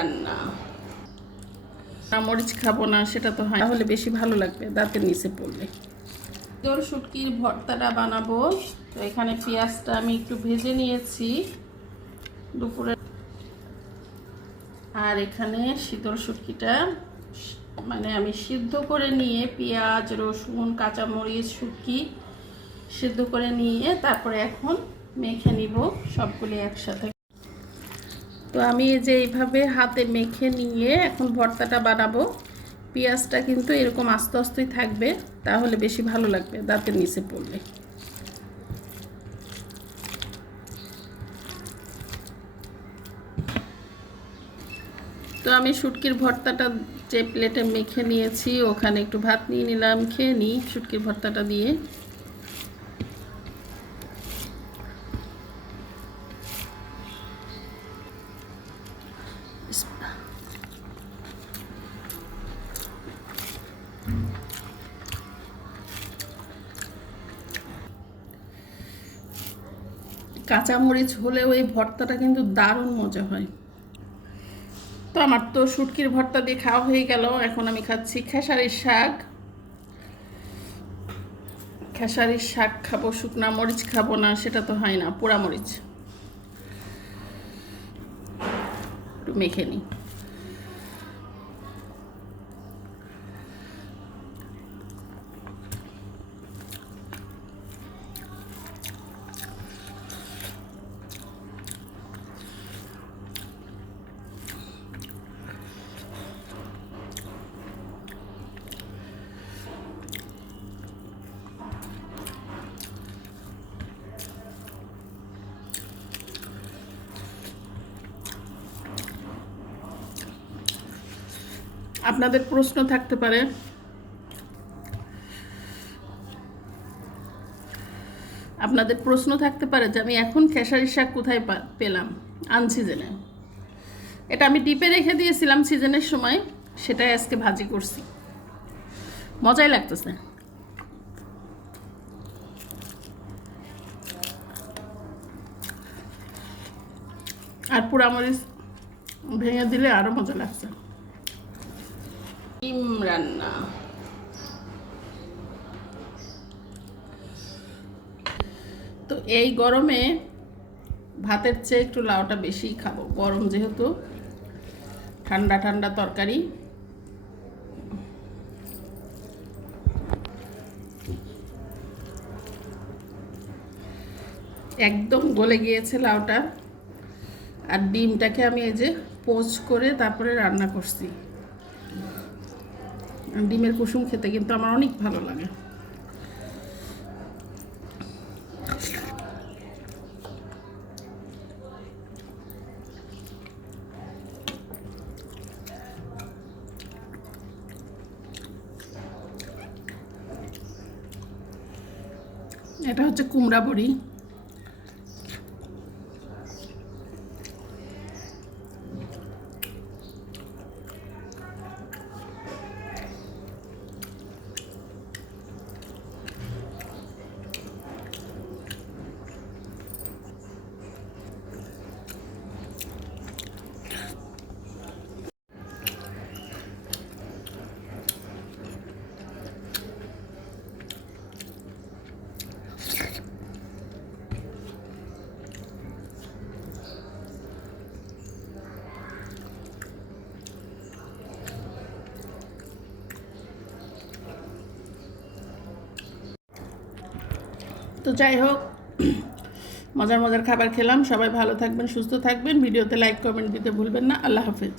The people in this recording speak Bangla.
রান্না। মরিচ খাবো না সেটা তো হয়, তাহলে বেশি ভালো লাগবে দাঁতের নিচে পড়লে। শীতল শুটকির ভর্তাটা বানাবো। তো এখানে পেঁয়াজটা আমি একটু ভেজে নিয়েছি দুপুরে, আর এখানে শীতল শুটকিটা মানে আমি সিদ্ধ করে নিয়ে পেঁয়াজ রসুন কাঁচামরিচ শুটকি সিদ্ধ করে নিয়ে তারপরে এখন মেখে নিব সবগুলি একসাথে। তো আমি এই যে এইভাবে হাতে মেখে নিয়ে এখন ভর্তাটা বানাবো। পেঁয়াজটা কিন্তু এরকম আস্তে আস্তেই থাকবে, তাহলে বেশি ভালো লাগবে দাঁতের নিচে পড়লে। তো আমি শুটকির ভর্তাটা যে প্লেটে মেখে নিয়েছি ওখানে একটু ভাত নিয়ে নিলাম, খেয়ে নিই শুটকির ভর্তাটা দিয়ে। কাঁচামরিচ হলেও এই ভর্তাটা কিন্তু দারুণ মজা হয়। তো আমার তো শুটকির ভর্তা দিয়ে খাওয়া হয়ে গেল, এখন আমি খাচ্ছি খেসারির শাক। খেসারির শাক খাবো, শুকনা মরিচ খাবো না সেটা তো হয় না, পোড়া মরিচ একটু মেখে নিই। আপনাদের প্রশ্ন থাকতে পারে যে আমি এখন খেসারির শাক কোথায় পেলাম আনসিজনে। এটা আমি ডিপে রেখে দিয়েছিলাম সিজনের সময়, সেটাই আজকে ভাজি করছি, মজাই লাগতেছে। আর পোড়ামরিচ ভেঙে দিলে আরো মজা লাগছে। ডিম রান্না। তো এই গরমে ভাতের চেয়ে একটু লাউটা বেশিই খাবো, গরম যেহেতু, ঠান্ডা ঠান্ডা তরকারি। একদম গলে গিয়েছে লাউটা, আর ডিমটাকে আমি এই যে পোচ করে তারপরে রান্না করছি। ডিমের কুসুম খেতে কিন্তু আমার অনেক ভালো লাগে। এটা হচ্ছে কুমড়া বড়ি। তো যাই হোক, মজার মজার খাবার খেলাম। সবাই ভালো থাকবেন, সুস্থ থাকবেন। ভিডিওতে লাইক কমেন্ট দিতে ভুলবেন না। আল্লাহ হাফেজ।